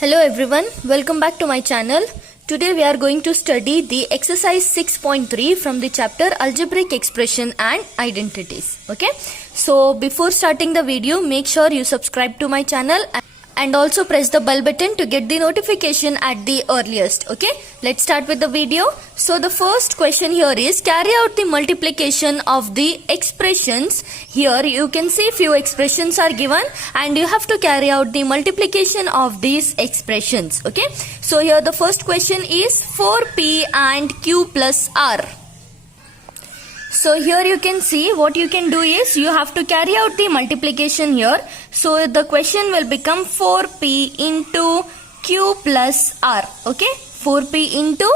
Hello everyone, welcome back to my channel. Today we are going to study the exercise 6.3 from the chapter Algebraic Expression and Identities. Okay, so before starting the video, make sure you subscribe to my channel and also press the bell button to get the notification at the earliest. Okay, let's start with the video. So the first question here is carry out the multiplication of the expressions. Here you can see few expressions are given and you have to carry out the multiplication of these expressions. Okay, so here the first question is 4p and q plus r. So here you can see what you can do is you have to carry out the multiplication here. So the question will become 4p into q plus r. Okay, 4p into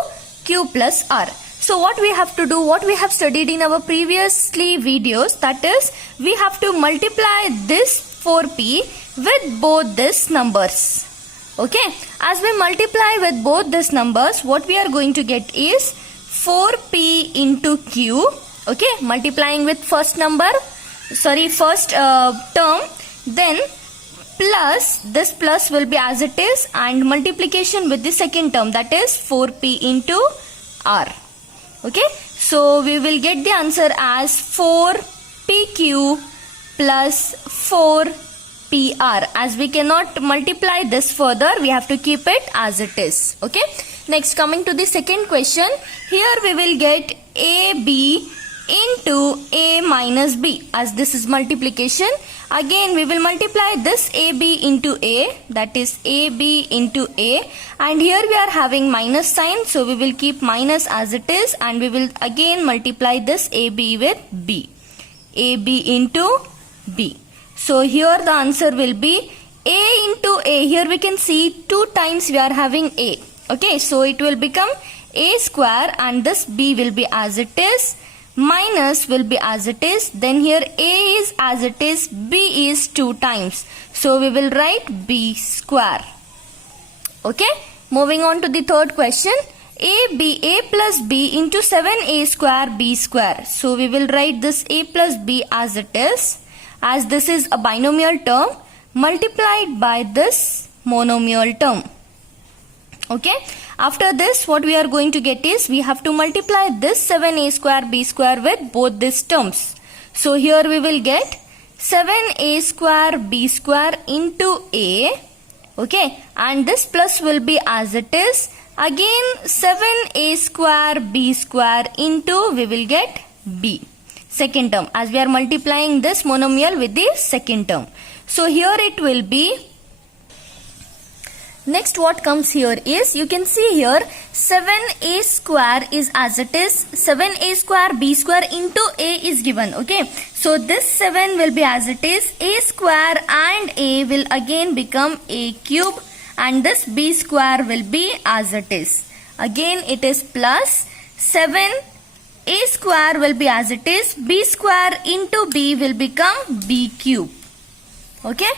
q plus r. So what we have to do, what we have studied in our previously videos, that is we have to multiply this 4p with both these numbers. Okay, as we multiply with both these numbers, what we are going to get is 4p into q. Okay, multiplying with first term, then plus this plus will be as it is and multiplication with the second term, that is 4p into r. Okay, so we will get the answer as 4pq plus 4pr. As we cannot multiply this further, we have to keep it as it is. Okay, next coming to the second question, here we will get ab into a minus b. As this is multiplication, again we will multiply this ab into a, that is ab into a, and here we are having minus sign, so we will keep minus as it is and we will again multiply this ab with b, ab into b. So here the answer will be a into a. Here we can see 2 times we are having a. Okay, so it will become a square and this b will be as it is, minus will be as it is, then here a is as it is, b is 2 times, so we will write b square. Okay, moving on to the third question, a plus b into 7a square b square. So we will write this a plus b as it is, as this is a binomial term multiplied by this monomial term. Okay, after this what we are going to get is we have to multiply this 7a square b square with both these terms. So here we will get 7a square b square into a. Okay, and this plus will be as it is, again 7a square b square into we will get b, second term, as we are multiplying this monomial with the second term. So here it will be, next what comes here is you can see here 7a square is as it is, 7a square b square into a is given. Okay, so this 7 will be as it is, a square and a will again become a cube and this b square will be as it is. Again it is plus 7 a square will be as it is, b square into b will become b cube. Okay,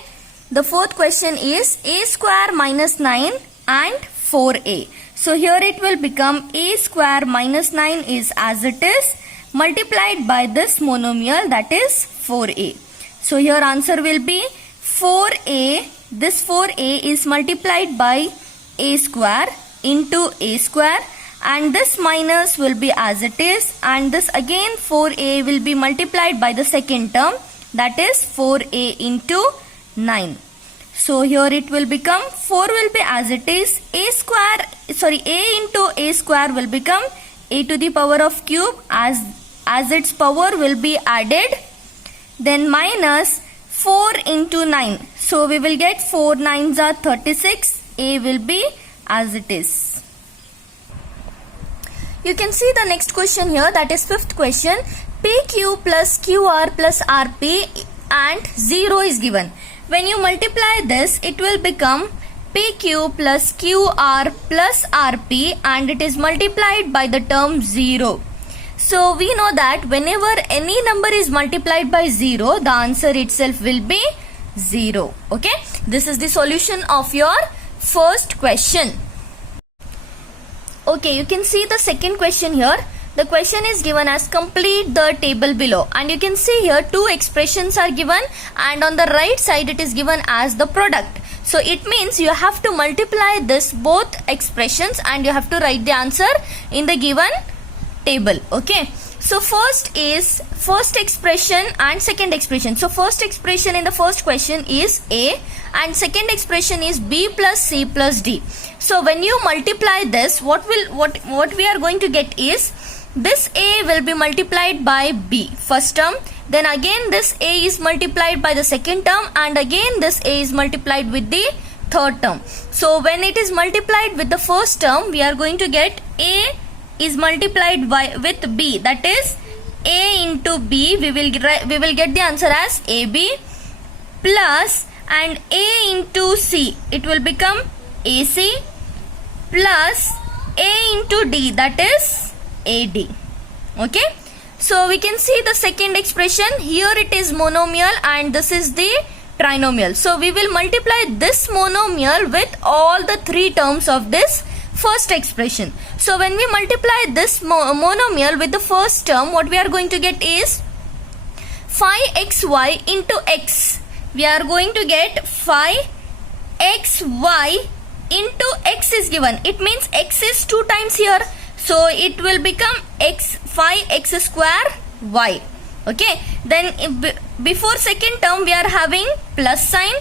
the fourth question is a square minus 9 and 4a. So here it will become a square minus 9 is as it is multiplied by this monomial, that is 4a. So your answer will be 4a, this 4a is multiplied by a square into a square and this minus will be as it is and this again 4a will be multiplied by the second term, that is 4a into 9. So here it will become 4 will be as it is, a into a square will become a to the power of cube as its power will be added, then minus 4 into 9. So we will get 4 9s are 36, a will be as it is. You can see the next question here, that is fifth question, pq plus qr plus rp and 0 is given. When you multiply this, it will become pq plus qr plus rp and it is multiplied by the term 0. So we know that whenever any number is multiplied by 0, the answer itself will be 0. Okay, this is the solution of your first question. Okay, you can see the second question here. The question is given as complete the table below, and you can see here two expressions are given and on the right side it is given as the product. So it means you have to multiply this both expressions and you have to write the answer in the given table. Okay. So first is first expression and second expression. So first expression in the first question is A and second expression is B plus C plus D. So when you multiply this, what we are going to get is this A will be multiplied by B first term, then again this A is multiplied by the second term, and again this A is multiplied with the third term. So when it is multiplied with the first term, we are going to get A is multiplied with B, that is A into B. We will get the answer as AB plus, and A into C, it will become AC plus A into D, that is AD. Okay. So we can see the second expression. Here it is monomial and this is the trinomial. So we will multiply this monomial with all the three terms of this first expression. So when we multiply this monomial with the first term, what we are going to get is 5xy into x. We are going to get 5xy into x is given. It means x is 2 times here. So it will become 5x square y. Okay. Then before second term we are having plus sign.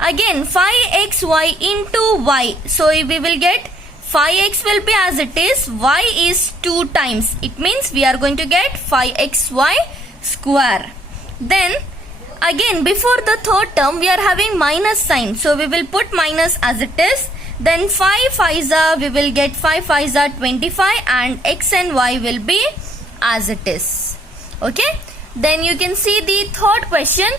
Again 5xy into y. So we will get 5x will be as it is, y is 2 times. It means we are going to get 5xy square. Then again before the third term we are having minus sign. So we will put minus as it is. Then 5 5s we will get 5 5s 25 and x and y will be as it is. Okay. Then you can see the third question.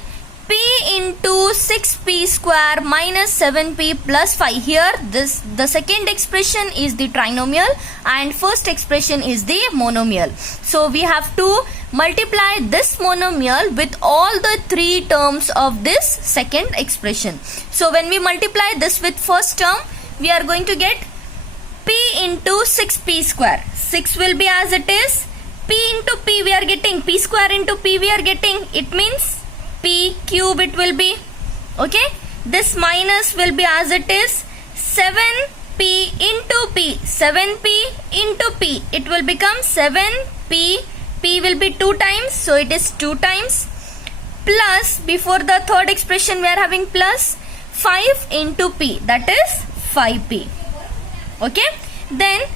P into 6p square minus 7p plus 5. Here the second expression is the trinomial and first expression is the monomial. So we have to multiply this monomial with all the three terms of this second expression. So when we multiply this with first term, we are going to get p into 6p square. 6 will be as it is. P into p we are getting. P square into p we are getting. It means p cube it will be. Okay. This minus will be as it is. 7p into p. 7p into p. It will become 7p. P will be 2 times. So it is 2 times. Plus before the third expression we are having plus 5 into p. That is 5p. Okay. Then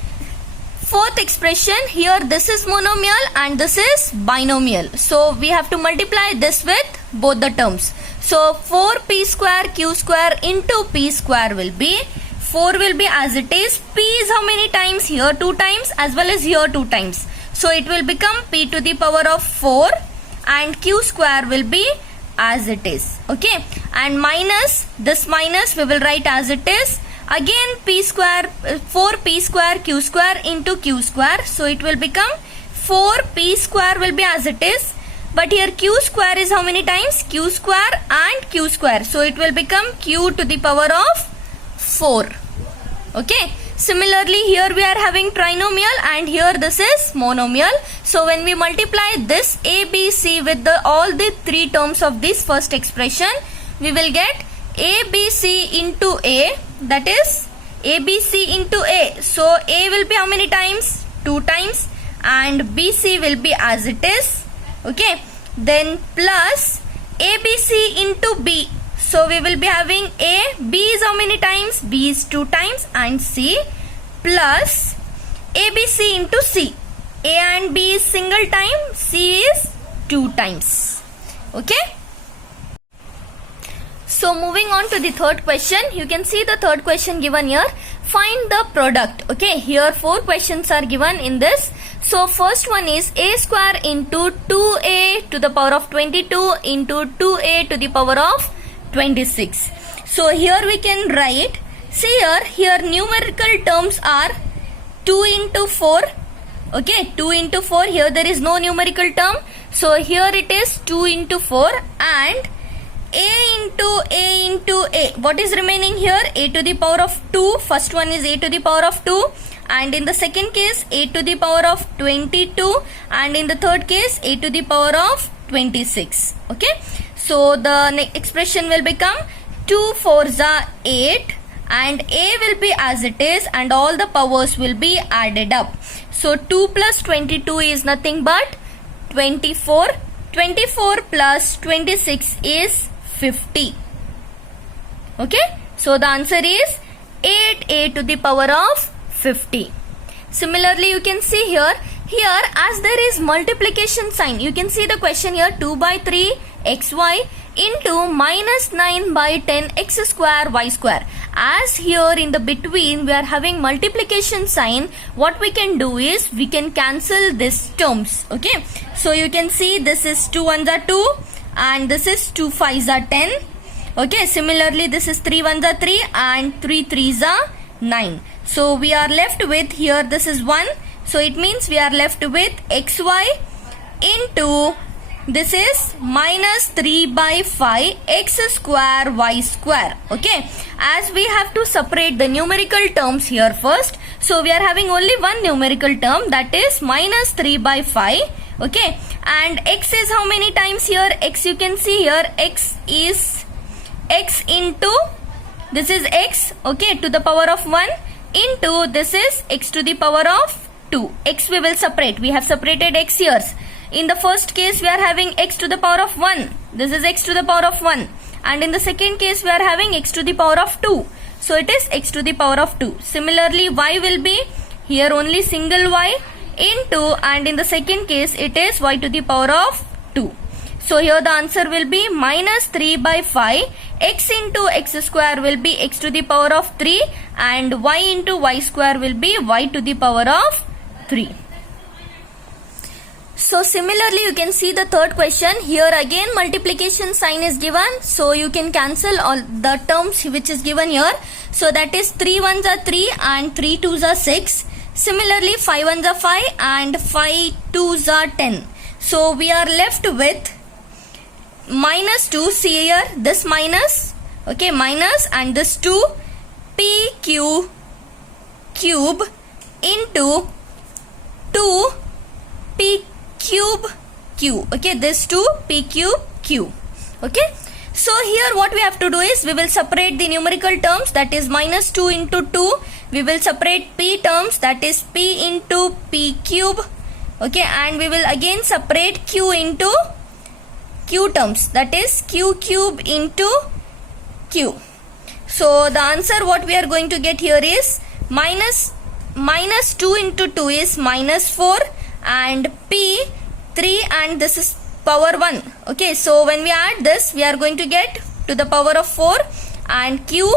fourth expression, here this is monomial and this is binomial. So we have to multiply this with both the terms. So 4p square q square into p square will be 4 will be as it is. P is how many times? Here 2 times as well as here 2 times. So it will become p to the power of 4 and q square will be as it is. Okay. And minus this minus we will write as it is. Again p square 4p square q square into q square. So it will become 4p square will be as it is. But here q square is how many times? Q square and q square. So it will become q to the power of 4. Okay. Similarly here we are having trinomial and here this is monomial. So when we multiply this a, b, c with all the three terms of this first expression, we will get a, b, c into a, that is a, b, c into a. So a will be how many times? 2 times and b, c will be as it is. Okay. Then plus a, b, c into b. So we will be having a, b is how many times? B is 2 times and c plus a, b, c into c. A and b is single time, c is 2 times. Okay. So moving on to the third question, you can see the third question given here. Find the product. Okay, here 4 questions are given in this. So first one is a square into 2a to the power of 22 into 2a to the power of 26. So here we can write, see here numerical terms are 2 into 4. Okay, 2 into 4. Here there is no numerical term. So here it is 2 into 4 and a into a into a. What is remaining here? A to the power of 2. First one is a to the power of 2. And in the second case, a to the power of 22. And in the third case, a to the power of 26. Okay. So the expression will become 2 4s are 8 and a will be as it is and all the powers will be added up. So 2 plus 22 is nothing but 24. 24 plus 26 is 50. Okay, so the answer is 8a to the power of 50. Similarly, you can see here as there is multiplication sign, you can see the question here 2 by 3 xy into minus 9 by 10 x square y square. As here in the between we are having multiplication sign, what we can do is we can cancel these terms. Okay, so you can see this is 2 1s are 2 and this is 2 5s are 10. Okay, similarly this is 3 1s are 3 and 3 3s are 9. So we are left with here this is 1. So it means we are left with xy into this is minus 3 by 5 x square y square. Okay, as we have to separate the numerical terms here first, so we are having only one numerical term, that is minus 3 by 5. Okay, and x is how many times here? X, you can see here x is x into this is x, okay, to the power of 1 into this is x to the power of 2. X we will separate. We have separated x here. In the first case we are having x to the power of 1. This is x to the power of 1. And in the second case we are having x to the power of 2. So it is x to the power of 2. Similarly y will be here only single y into, and in the second case it is y to the power of 2. So here the answer will be minus 3 by 5. X into x square will be x to the power of 3 and y into y square will be y to the power of 3. So similarly you can see the third question. Here again multiplication sign is given. So you can cancel all the terms which is given here. So that is 3 1s are 3 and 3 2s are 6. Similarly 5 1s are 5 and 5 2s are 10. So we are left with minus 2. See here this minus, okay, minus and this 2 pq cube into 2 p cube q. Okay, this 2 p cube q. Okay, so here what we have to do is we will separate the numerical terms, that is minus 2 into 2. We will separate p terms, that is p into p cube. Okay, and we will again separate q into q terms, that is q cube into q. So the answer what we are going to get here is minus 2 into 2 is minus 4 and p 3 and this is power 1. Okay, so when we add this we are going to get to the power of 4 and q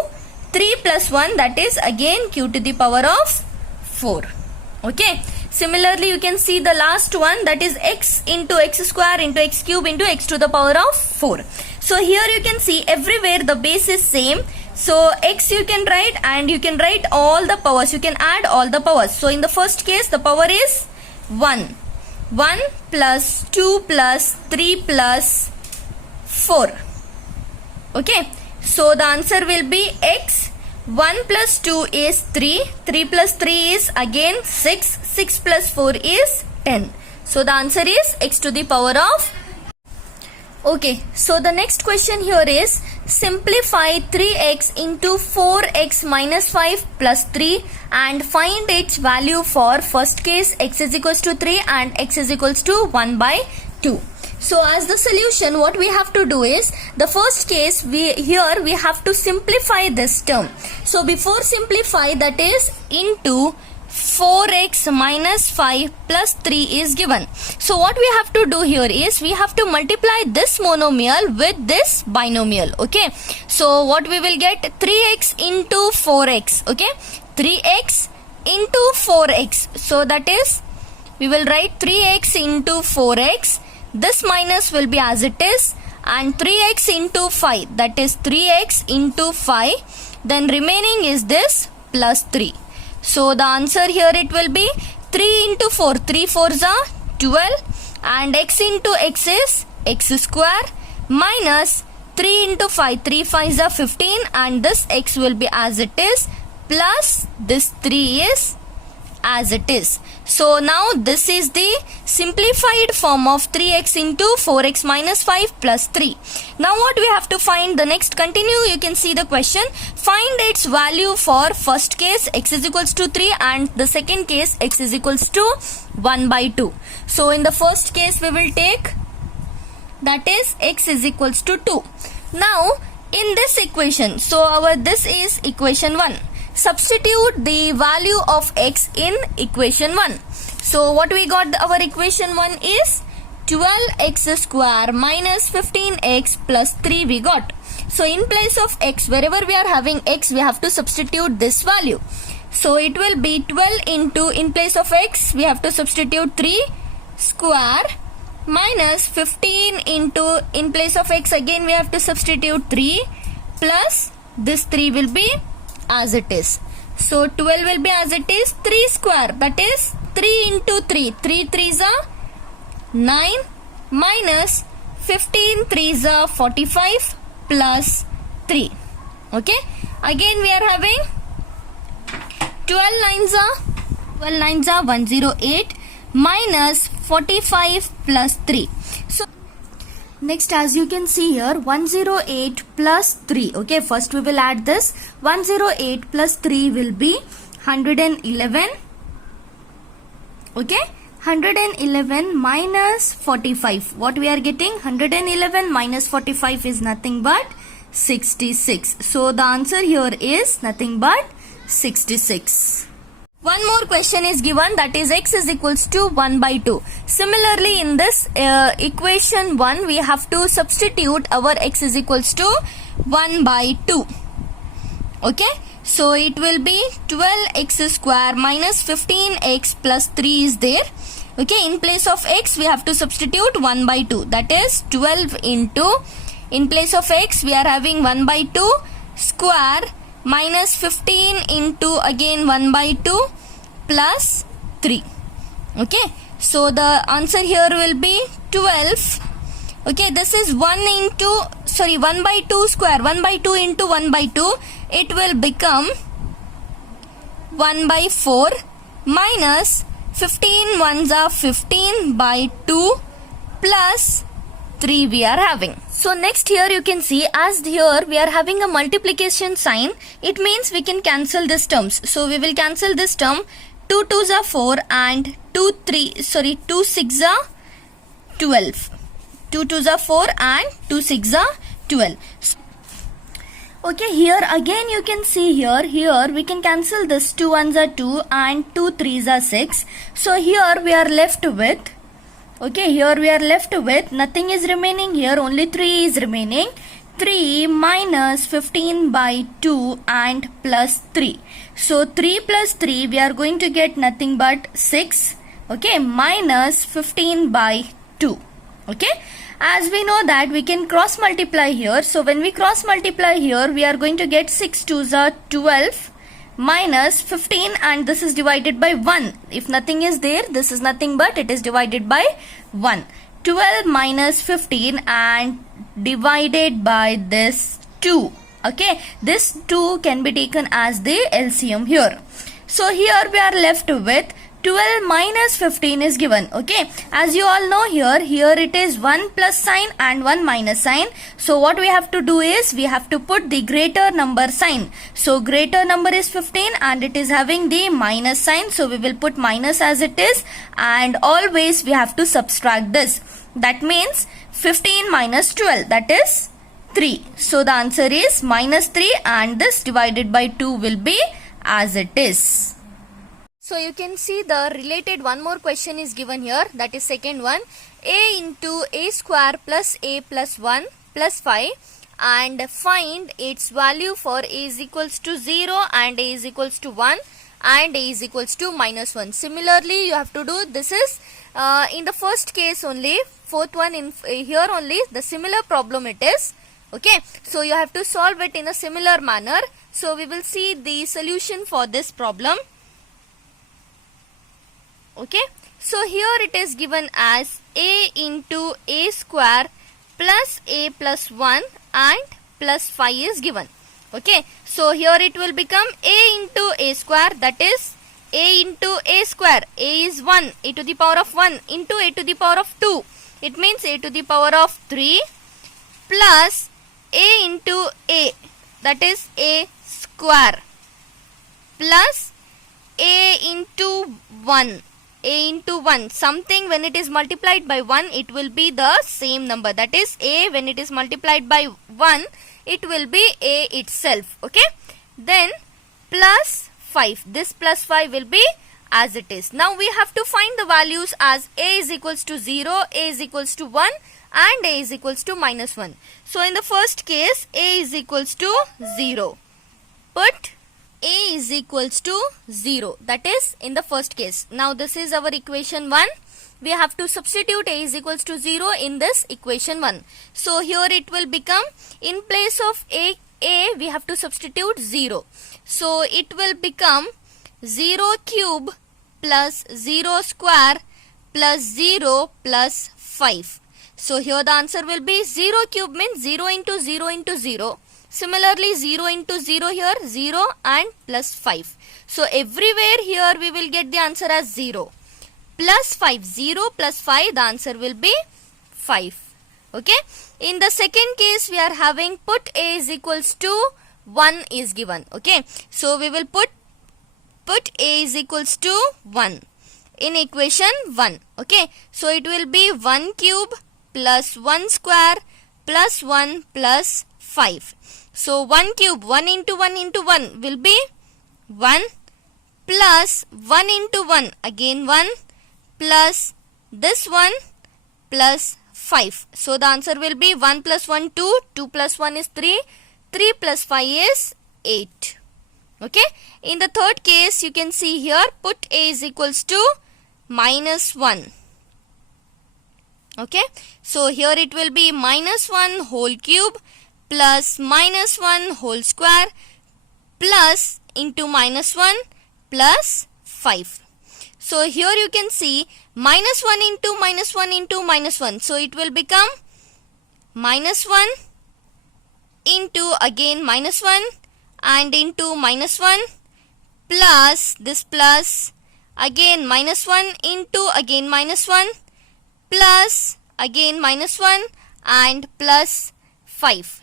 3 plus 1, that is again q to the power of 4. Okay, similarly you can see the last one, that is x into x square into x cube into x to the power of 4. So here you can see everywhere the base is same. So x you can write and you can write all the powers, you can add all the powers. So in the first case the power is 1. 1 plus 2 plus 3 plus 4. Okay, so the answer will be x. 1 plus 2 is 3. 3 plus 3 is again 6. 6 plus 4 is 10. So the answer is x to the power of. Okay, so the next question here is simplify 3x into 4x minus 5 plus 3 and find its value for first case x is equals to 3 and x is equals to 1 by 2. So as the solution what we have to do is the first case we have to simplify this term. So before simplify, that is into 4x minus 5 plus 3 is given. So what we have to do here is we have to multiply this monomial with this binomial. Okay, so what we will get 3x into 4x. Okay, 3x into 4x. So that is we will write 3x into 4x. This minus will be as it is and 3x into 5, that is 3x into 5. Then remaining is this plus 3. So the answer here it will be 3 into 4. 3 4s are 12 and x into x is x square minus 3 into 5. 3 5s are 15 and this x will be as it is plus this 3 is as it is. So now this is the simplified form of 3x into 4x minus 5 plus 3. Now what we have to find, the next continue, you can see the question. Find its value for first case x is equals to 3 and the second case x is equals to 1 by 2. So in the first case we will take, that is x is equals to 2. Now in this equation, so this is equation 1. Substitute the value of x in equation 1. So what we got, our equation 1 is 12x square minus 15x plus 3 we got. So in place of x, wherever we are having x, we have to substitute this value. So it will be 12 into, in place of x, we have to substitute 3 square minus 15 into, in place of x again we have to substitute 3 plus this 3 will be as it is. So 12 will be as it is, 3 square, that is 3 into 3, 3 3s are 9 minus 15 3s are 45 plus 3. Okay, again we are having 12 9s are 108 minus 45 plus 3. So next, as you can see here, 108 plus 3. Okay, first we will add this. 108 plus 3 will be 111. Okay, 111 minus 45. What we are getting? 111 minus 45 is nothing but 66. So the answer here is nothing but 66. One more question is given, that is x is equals to 1 by 2. Similarly, in this equation 1, we have to substitute our x is equals to 1 by 2. Okay, so it will be 12x square minus 15x plus 3 is there. Okay, in place of x, we have to substitute 1 by 2. That is 12 into, in place of x, we are having 1 by 2 square minus 15 into again 1 by 2 plus 3. Okay, so the answer here will be 12. Okay, this is 1 by 2 square, 1 by 2 into 1 by 2, it will become 1 by 4 minus 15 ones are 15 by 2 plus 3 we are having. So next here you can see, as here we are having a multiplication sign, it means we can cancel these terms. So we will cancel this term. 2 2s are 4 and 2 6s are 12. 2 2s are 4 and 2 6s are 12. Okay, here again you can see here we can cancel this. 2 1s are 2 and 2 3s are 6. So here we are left with, okay, here we are left with, nothing is remaining here, only 3 is remaining. 3 minus 15 by 2 and plus 3. So 3 plus 3 we are going to get nothing but 6. Okay, minus 15 by 2. Okay, as we know that we can cross multiply here. So when we cross multiply here, we are going to get 6 2s are 12 minus 15 and this is divided by 1. If nothing is there, this is nothing but it is divided by 1. 12 minus 15 and divided by this 2. Okay, this 2 can be taken as the LCM here. So here we are left with 12 minus 15 is given. Okay, as you all know here it is 1 plus sign and 1 minus sign. So what we have to do is we have to put the greater number sign. So greater number is 15 and it is having the minus sign. So we will put minus as it is, and always we have to subtract this. That means 15 minus 12, that is 3. So the answer is minus 3 and this divided by 2 will be as it is. So you can see the related one more question is given here, that is second one. A into a square plus a plus 1 plus 5 and find its value for a is equals to 0 and a is equals to 1 and a is equals to minus 1. Similarly you have to do, this is in the first case only, fourth one in here only, the similar problem it is. Okay, so you have to solve it in a similar manner. So we will see the solution for this problem. Okay, so here it is given as a into a square plus a plus 1 and plus 5 is given. Okay, so here it will become a into a square, that is a into a square. A is 1, a to the power of 1 into a to the power of 2. It means a to the power of 3 plus a into a, that is a square, plus a into 1. A into 1. Something when it is multiplied by 1, it will be the same number. That is a when it is multiplied by 1, it will be a itself. Okay. Then plus 5. This plus 5 will be as it is. Now we have to find the values as a is equals to 0, a is equals to 1 and a is equals to minus 1. So in the first case, a is equals to 0. Put a is equals to 0. That is in the first case. Now this is our equation 1. We have to substitute a is equals to 0 in this equation 1. So here it will become, in place of a we have to substitute 0. So it will become 0 cube plus 0 square plus 0 plus 5. So here the answer will be 0 cube means 0 into 0 into 0. Similarly 0 into 0 here 0 and plus 5. So everywhere here we will get the answer as 0. Plus 5, 0 plus 5, the answer will be 5. Okay. In the second case we are having put a is equals to 1 is given. Okay. So we will put a is equals to 1 in equation 1. Okay. So it will be 1 cube plus 1 square plus 1 plus 5. So 1 cube, 1 into 1 will be 1 plus 1 into 1 again 1 plus this 1 plus 5. So the answer will be 1 plus 1 2, 2 plus 1 is 3, 3 plus 5 is 8. Okay. In the third case you can see here put a is equals to minus 1. Okay. So here it will be minus 1 whole cube plus minus 1 whole square plus into minus 1 plus 5. So here you can see minus 1 into minus 1 into minus 1. So it will become minus 1 into again minus 1 and into minus 1 plus this plus again minus 1 into again minus 1 plus again minus 1 and plus 5.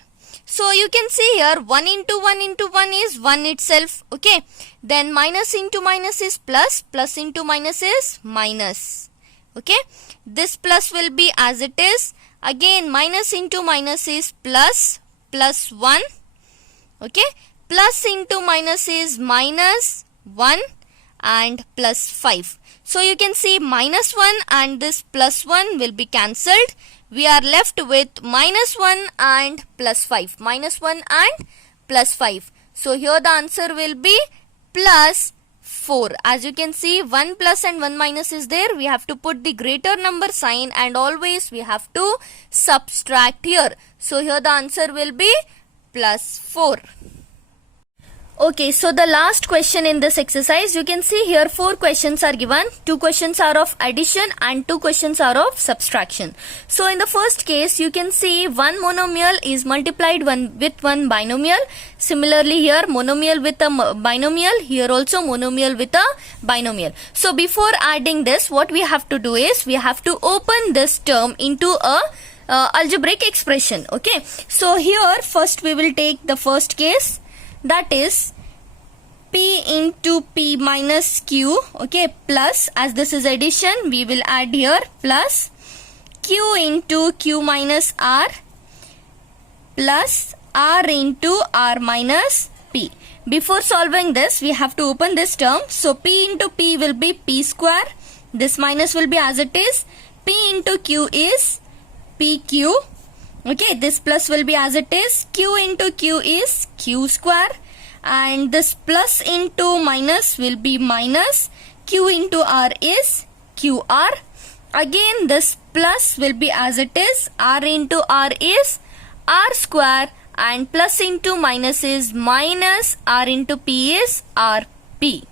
So you can see here 1 into 1 into 1 is 1 itself. Okay. Then minus into minus is plus, plus into minus is minus. Okay. This plus will be as it is. Again minus into minus is plus, plus 1. Okay. Plus into minus is minus 1 and plus 5. So you can see minus 1 and this plus 1 will be cancelled. We are left with minus 1 and plus 5. Minus 1 and plus 5. So here the answer will be plus 4. As you can see 1 plus and 1 minus is there. We have to put the greater number sign and always we have to subtract here. So here the answer will be plus 4. Okay, so the last question in this exercise, you can see here 4 questions are given. 2 questions are of addition and 2 questions are of subtraction. So in the first case, you can see one monomial is multiplied with one binomial. Similarly here monomial with a binomial, here also monomial with a binomial. So before adding this, what we have to do is we have to open this term into a algebraic expression. Okay, so here first we will take the first case. That is p into p minus q, okay, plus, as this is addition, we will add here plus q into q minus r plus r into r minus p. Before solving this, we have to open this term. So p into p will be p square. This minus will be as it is. P into q is pq. Okay, this plus will be as it is. Q into q is q square. And this plus into minus will be minus. Q into r is qr. Again, this plus will be as it is. R into r is r square. And plus into minus is minus. R into p is rp.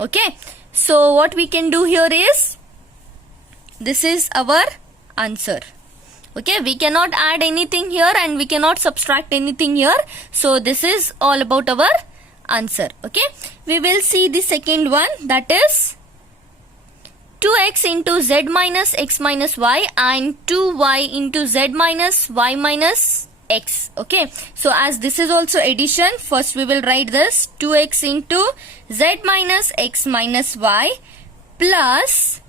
Okay. So, what we can do here is, this is our answer. Okay, we cannot add anything here and we cannot subtract anything here. So this is all about our answer. Okay, we will see the second one, that is 2x into z minus x minus y and 2y into z minus y minus x. Okay, so as this is also addition, first we will write this 2x into z minus x minus y plus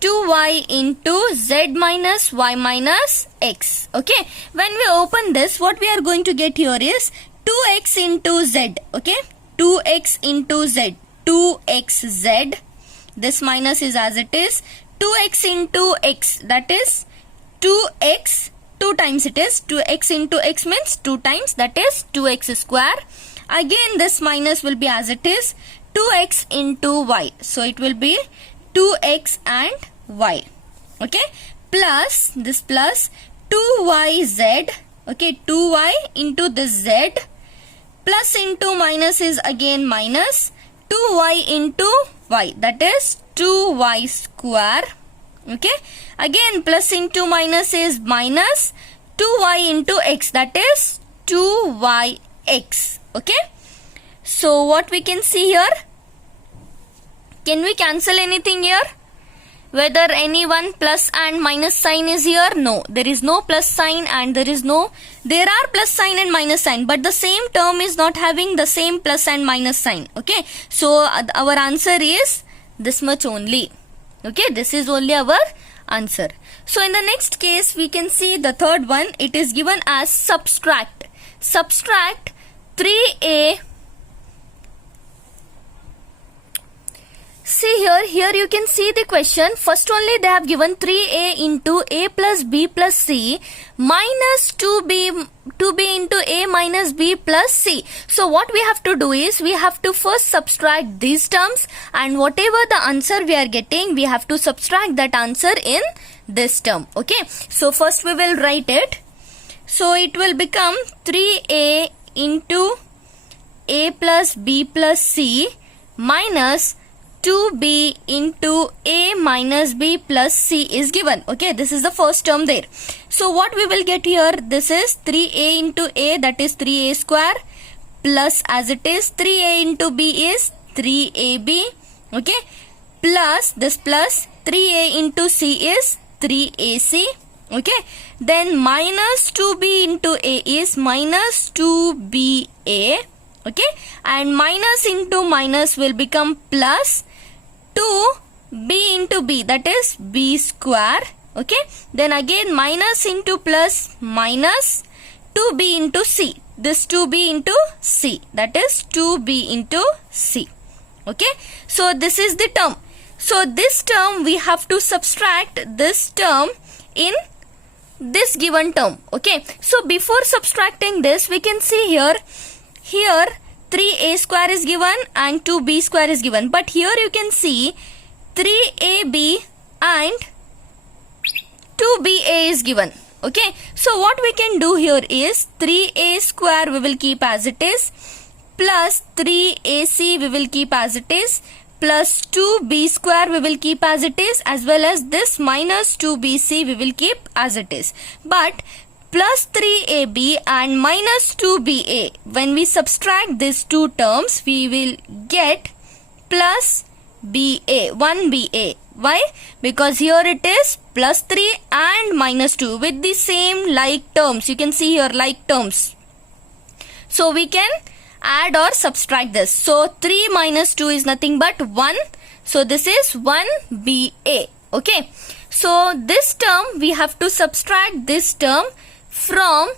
2y into z minus y minus x. Okay, when we open this, what we are going to get here is 2x into z. Okay, 2x into z, 2xz. This minus is as it is. 2x into x, that is 2x, 2 times it is. 2x into x means 2 times, that is 2x square. Again this minus will be as it is. 2x into y, so it will be 2x and y. Okay, plus this plus 2yz. Okay, 2y into this z, plus into minus is again minus 2y into y, that is 2y square. Okay, again plus into minus is minus 2y into x, that is 2yx. Okay, so what we can see here, can we cancel anything here? Whether any one plus and minus sign is here? No, there is no plus sign and there are plus sign and minus sign, but the same term is not having the same plus and minus sign. Okay, so our answer is this much only. Okay, this is only our answer. So in the next case, we can see the third one. It is given as subtract 3a. See here you can see the question. First only they have given 3a into a plus b plus c minus 2b into a minus b plus c. So what we have to do is, we have to first subtract these terms, and whatever the answer we are getting, we have to subtract that answer in this term. Okay, so first we will write it. So it will become 3a into a plus b plus c minus 2b into a minus b plus c is given. Okay, this is the first term there. So what we will get here, this is 3a into a, that is 3a square, plus as it is 3a into b is 3ab. Okay, plus this plus 3a into c is 3ac. Okay, then minus 2b into a is minus 2ba. Okay, and minus into minus will become plus 2b into b, that is b square. Okay, then again minus into plus minus 2b into c, this 2b into c, that is 2b into c. Okay, so this is the term. So this term we have to subtract this term in this given term. Okay, so before subtracting this, we can see here 3a square is given and 2b square is given, but here you can see 3ab and 2ba is given. Okay, so what we can do here is 3a square we will keep as it is, plus 3ac we will keep as it is, plus 2b square we will keep as it is, as well as this minus 2bc we will keep as it is. But plus 3ab and minus 2ba, when we subtract these two terms, we will get plus ba, 1ba. Why? Because here it is plus 3 and minus 2 with the same like terms. You can see here like terms. So we can add or subtract this. So 3 minus 2 is nothing but 1. So this is 1ba. Okay. So this term we have to subtract this term from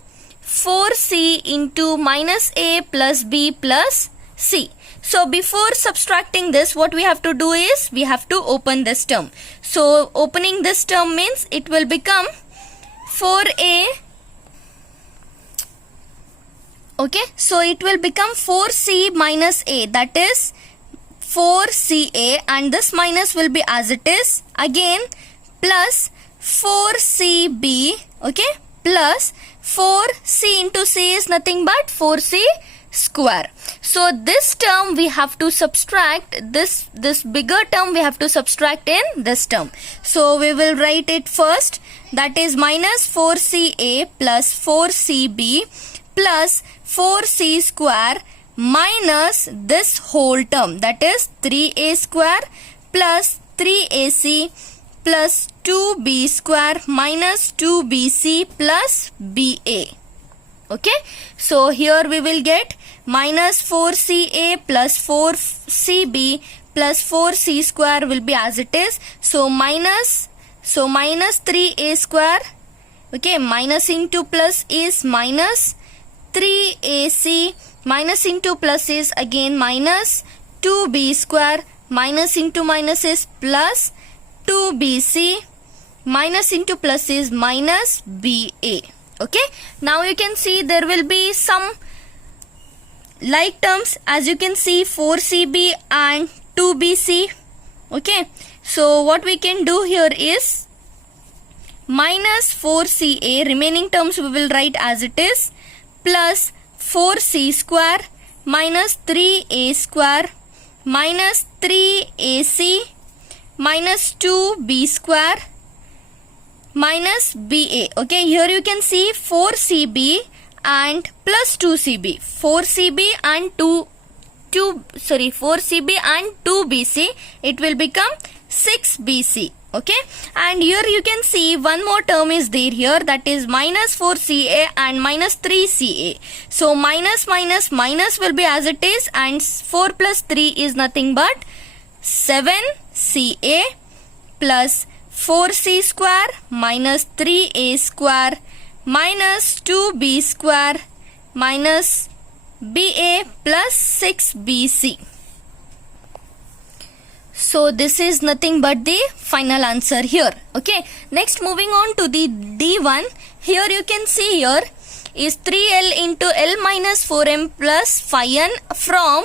4c into minus a plus b plus c. So before subtracting this, what we have to do is, we have to open this term. So opening this term means it will become 4a. Okay, so it will become 4c minus a, that is 4ca, and this minus will be as it is, again plus 4cb. Okay, plus 4c into c is nothing but 4c square. So this term we have to subtract, this bigger term we have to subtract in this term. So we will write it first, that is minus 4ca plus 4cb plus 4c square minus this whole term, that is 3a square plus 3ac plus 2b square minus 2bc plus ba. Okay, so here we will get minus 4ca plus 4cb plus 4c square will be as it is. So minus 3a square. Okay, minus into plus is minus 3ac, minus into plus is again minus 2b square, minus into minus is plus 2bc, minus into plus is minus ba. Okay, now you can see there will be some like terms, as you can see 4cb and 2bc. Okay, so what we can do here is minus 4ca, remaining terms we will write as it is, plus 4c square minus 3a square minus 3ac minus 2b square minus ba. Okay, here you can see 4cb and plus 2cb, 4cb and 4cb and 2bc, it will become 6bc. Okay, and here you can see one more term is there here, that is minus 4ca and minus 3ca. So minus will be as it is, and 4 plus 3 is nothing but 7ca plus 4c square minus 3a square minus 2b square minus ba plus 6bc. So this is nothing but the final answer here. Okay, next moving on to the D1. Here you can see here is 3l into l minus 4m plus 5n from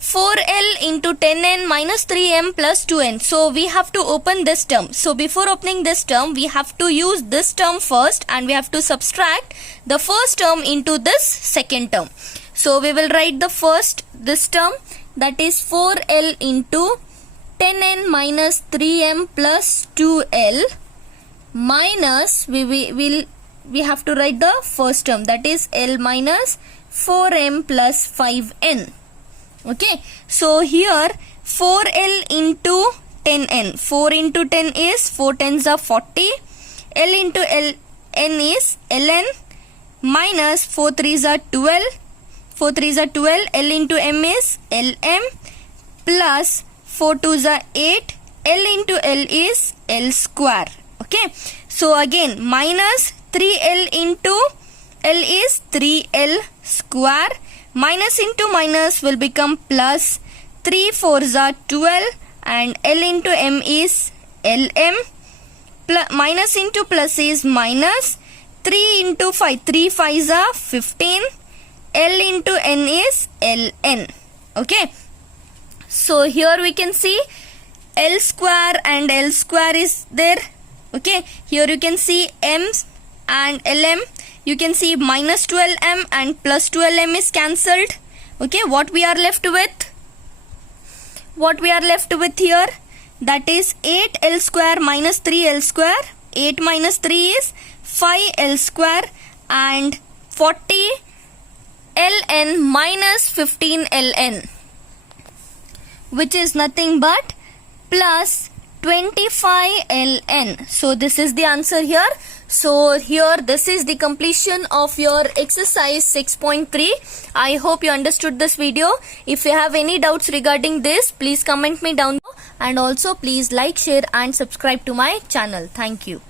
4l into 10n minus 3m plus 2n. So we have to open this term. So before opening this term, we have to use this term first and we have to subtract the first term into this second term. So we will write the first this term, that is 4l into 10n minus 3m plus 2l minus we have to write the first term, that is l minus 4m plus 5n. Okay, so here 4l into 10n, 4 into 10 is 4 tens are 40, l into n is ln minus 4 threes are 12, 4 threes are 12, l into m is lm plus 4 twos are 8, l into l is l square. Okay, so again minus 3l into l is 3l square, minus into minus will become plus, 3 fours are 12 and l into m is lm, plus, minus into plus is minus, 3 into 5, 3 5s are 15, l into n is ln. Okay, so here we can see l square and l square is there. Okay, here you can see m and lm, you can see minus 12m and plus 12m is cancelled. Okay, what we are left with? What we are left with here? That is 8l square minus 3l square. 8 minus 3 is 5l square and 40 ln minus 15 ln, which is nothing but plus 25 ln. So this is the answer here. So here this is the completion of your exercise 6.3. I hope you understood this video. If you have any doubts regarding this, please comment me down below, and also please like, share and subscribe to my channel. Thank you.